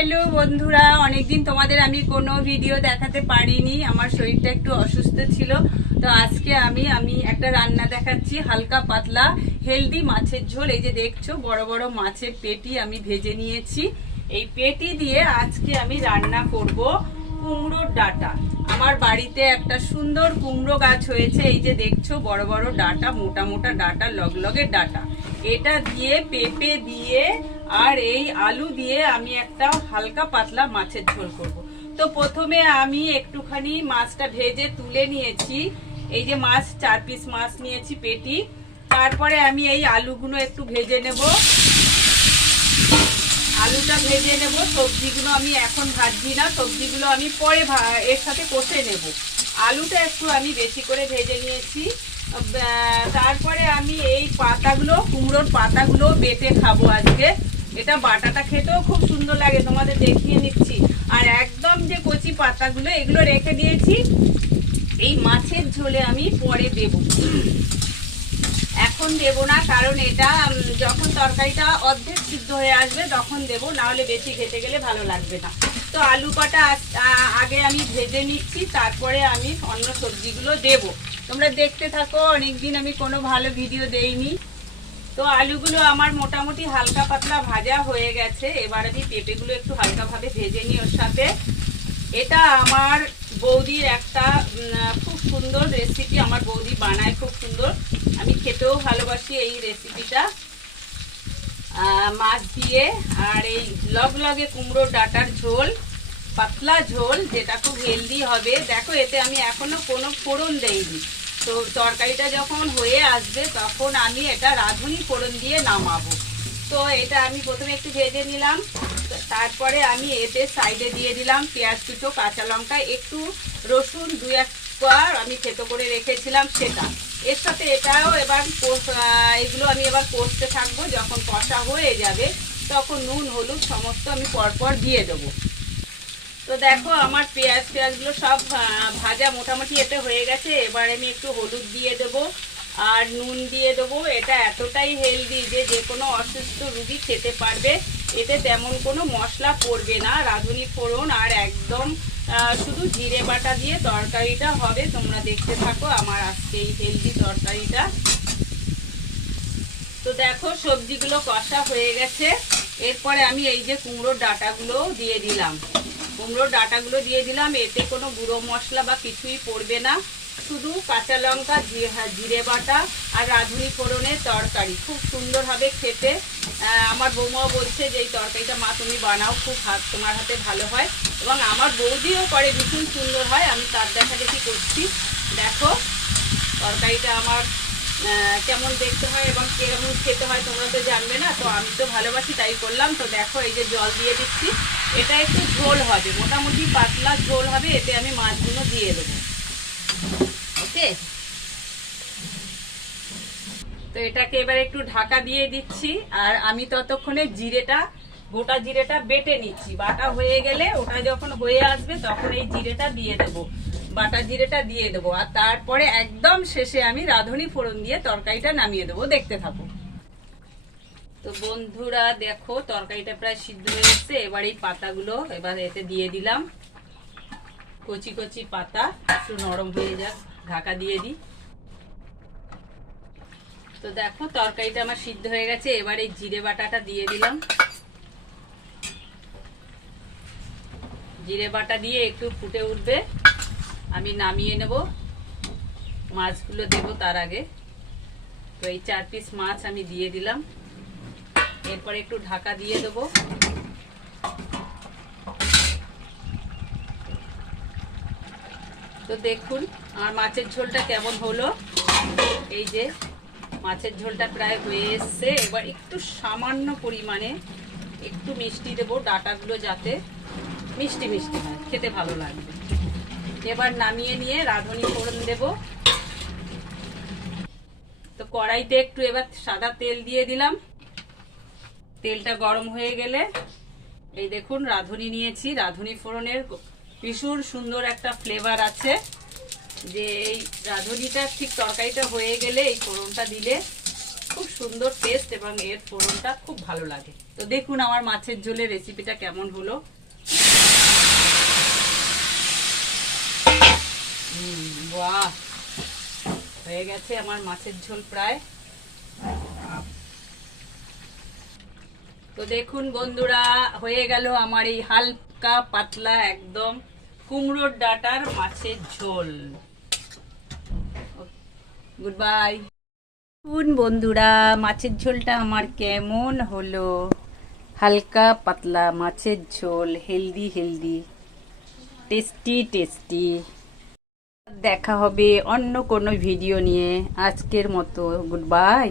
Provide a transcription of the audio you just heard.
Hello बंधुरा अनेक दिन तुम्हारे आमी कोनो भिडियो देखाते पारिनी आमार शरीरटा एकटु असुस्थ छिलो तो आजके आमी एकटा रान्ना देखाच्छि हालका पातला हेल्दी माछेर झोल। এই যে দেখছো বড় বড় মাছের পেটি আমি ভেজে নিয়েছি। এই পেটি দিয়ে আজকে আমি রান্না করব কুমড়োর ডাঁটা। আমার বাড়িতে একটা সুন্দর কুমড়ো গাছ হয়েছে, এই যে দেখছো বড় বড় ডাঁটা, মোটা মোটা ডাঁটা, লগলগের ডাঁটা। এটা দিয়ে পেঁপে দিয়ে আর এই আলু দিয়ে আমি একটা হালকা পাতলা মাছের ঝোল করব। তো প্রথমে আমি একটুখানি মাছটা ভেজে তুলে নিয়েছি। এই যে মাছ 4 পিস মাছ নিয়েছি পেটি। তারপরে আমি এই আলুগুলো একটু ভেজে নেব, আলুটা ভেজে নেব। সবজিগুলো আমি এখন ভাজছি না, সবজিগুলো আমি পরে এর সাথে কষে নেব। আলুটা একটু আমি বেশি করে ভেজে নিয়েছি। তারপরে আমি এই পাতাগুলো, কুমড়োর পাতাগুলো বেটে খাবো আজকে। এটা বাটাটা খেতেও খুব সুন্দর লাগে, তোমাদের দেখিয়ে নিচ্ছি। আর একদম যে কচি পাতাগুলো এগুলো রেখে দিয়েছি এই মাছের ঝোলে আমি পরে দেব, এখন দেব না, কারণ এটা যখন তরকারিটা অর্ধেক সিদ্ধ হয়ে আসবে তখন দেব, না হলে বেশি খেতে গেলে ভালো লাগবে না। তো আলু কটা আগে আমি ভেজে নিচ্ছি, তারপরে আমি অন্য সবজিগুলো দেব। তোমরা দেখতে থাকো, অনেকদিন আমি কোনো ভালো ভিডিও দেইনি। তো আলুগুলো আমার মোটামুটি হালকা পাতলা ভাজা হয়ে গেছে। এবার আমি পেঁপেগুলো একটু হালকাভাবে ভেজে নিই ওর সাথে। এটা আমার বৌদির একটা খুব সুন্দর রেসিপি, আমার বৌদি বানায় খুব সুন্দর, আমি খেতেও ভালোবাসি এই রেসিপিটা। মাছ দিয়ে আর এই লগলগে কুমড়োর ডাঁটার ঝোল, পাতলা ঝোল, যেটা খুব হেলদি হবে। দেখো এতে আমি এখনো কোনো ফোড়ন দেইনি। তো তরকারিটা যখন হয়ে আসবে তখন আমি এটা রাঁধুনি ফোড়ন দিয়ে নামাবো। তো এটা আমি প্রথমে একটু ভেজে নিলাম, তারপরে আমি এতে সাইডে দিয়ে দিলাম পেঁয়াজ কুচো, কাঁচা লঙ্কা, একটু রসুন, 2-1 কোয়া আমি থেতো করে রেখেছিলাম সেটা। এর সাথে এটাও এবার এগুলো আমি এবার কষতে থাকবো। যখন কষা হয়ে যাবে তখন নুন হলুদ সমস্ত আমি পরপর দিয়ে দেবো। তো দেখো আমার পেঁয়াজগুলো সব ভাজা মোটামুটি এতে হয়ে গেছে। এবার আমি একটু হলুদ দিয়ে দেবো আর নুন দিয়ে দেবো। এটা এতটাই হেলদি যে যে কোনো অসুস্থ রুগী খেতে পারবে। এতে তেমন কোনো মশলা পড়বে না, রাঁধুনি ফোড়ন আর একদম শুধু জিরে বাটা দিয়ে তরকারিটা হবে। তোমরা দেখতে থাকো আমার আজকে এই হেলদি তরকারিটা। তো দেখো সবজিগুলো কষা হয়ে গেছে। এরপরে আমি এই যে কুমড়োর ডাঁটাগুলো দিয়ে দিলাম, কুমড়োর ডাঁটাগুলো দিয়ে দিলাম। এতে কোনো গুঁড়ো মশলা বা কিছুই পড়বে না, শুধু কাঁচা লঙ্কা, জিরে বাটা আর রাঁধুনি ফোড়নের তরকারি। খুব সুন্দর হবে খেতে। আমার বৌমাও বলছে যে এই তরকারিটা মা তুমি বানাও, খুব তোমার হাতে ভালো হয়, এবং আমার বৌদিও করে, ভীষণ সুন্দর হয়। আমি তার দেখাদেখি করছি। দেখো তরকারিটা আমার কেমন দেখতে হয় এবং কেমন খেতে হয় তোমরা তো জানবে না, তো আমি তো ভালোবাসি তাই করলাম। তো দেখো এই যে জল দিয়ে দিচ্ছি, এটা একটু ঝোল হবে, মোটামুটি পাতলা ঝোল হবে। এতে আমি মাছগুলো দিয়ে দেবো। ওকে, তো এটাকে এবার একটু ঢাকা দিয়ে দিচ্ছি। আর আমি ততক্ষণে জিরেটা, গোটা জিরেটা বেটে নিচ্ছি। বাটা হয়ে গেলে ওটা যখন হয়ে আসবে তখন এই জিরেটা দিয়ে দেবো, বাটা জিরেটা দিয়ে দেবো। আর তারপরে একদম শেষে আমি রাঁধুনি ফোড়ন দিয়ে তরকারিটা নামিয়ে দেবো। দেখতে থাকো। তো বন্ধুরা দেখো তরকারিটা প্রায় সিদ্ধ হয়ে এসছে। এবার এই পাতাগুলো এবার এতে দিয়ে দিলাম, কচি কচি পাতা, একটু নরম হয়ে যাক, ঢাকা দিয়ে দিই। তো দেখো তরকারিটা আমার সিদ্ধ হয়ে গেছে। এবার এই জিরে বাটাটা দিয়ে দিলাম, জিরে বাটা দিয়ে একটু ফুটে উঠবে, আমি নামিয়ে নেব। মাছগুলো দেব তার আগে। তো এই 4 পিস মাছ আমি দিয়ে দিলাম। এরপর একটু ঢাকা দিয়ে দেব। তো দেখুন আমার মাছের ঝোলটা কেমন হলো। এই যে মাছের ঝোলটা প্রায় হয়ে এসছে। এবার একটু সামান্য পরিমাণে একটু মিষ্টি দেবো, ডাঁটাগুলো যাতে মিষ্টি মিষ্টি হয়, খেতে ভালো লাগবে। এবার নামিয়ে নিয়ে রাঁধুনি ফোড়ন দেব। তো কড়াইতে একটু এবার সাদা তেল দিয়ে দিলাম। তেলটা গরম হয়ে গেলে এই দেখুন রাঁধুনি নিয়েছি। রাঁধুনি ফোড়নের ভীষণ সুন্দর একটা ফ্লেভার আছে, যে এই রাঁধুনিটা ঠিক তরকারিটা হয়ে গেলে এই ফোড়নটা দিলে খুব খুব সুন্দর টেস্ট এবং এর ফোড়নটা খুব ভালো লাগে। তো দেখুন আমার মাছের ঝোলের রেসিপিটা কেমন হলো। বাহ, হয়ে গেছে আমার মাছের ঝোল প্রায়। তো দেখুন বন্ধুরা, হয়ে গেল আমার এই হালকা পাতলা একদম কুমড়োর ডাঁটার মাছের ঝোল। Good bye. বন্ধুরা, মাছের ঝোলটা আমার কেমন হলো। হালকা পাতলা মাছের ঝোল, হেলদি হেলদি, টেস্টি টেস্টি। দেখা হবে অন্য কোনো ভিডিও নিয়ে। আজকের মতো গুড বাই।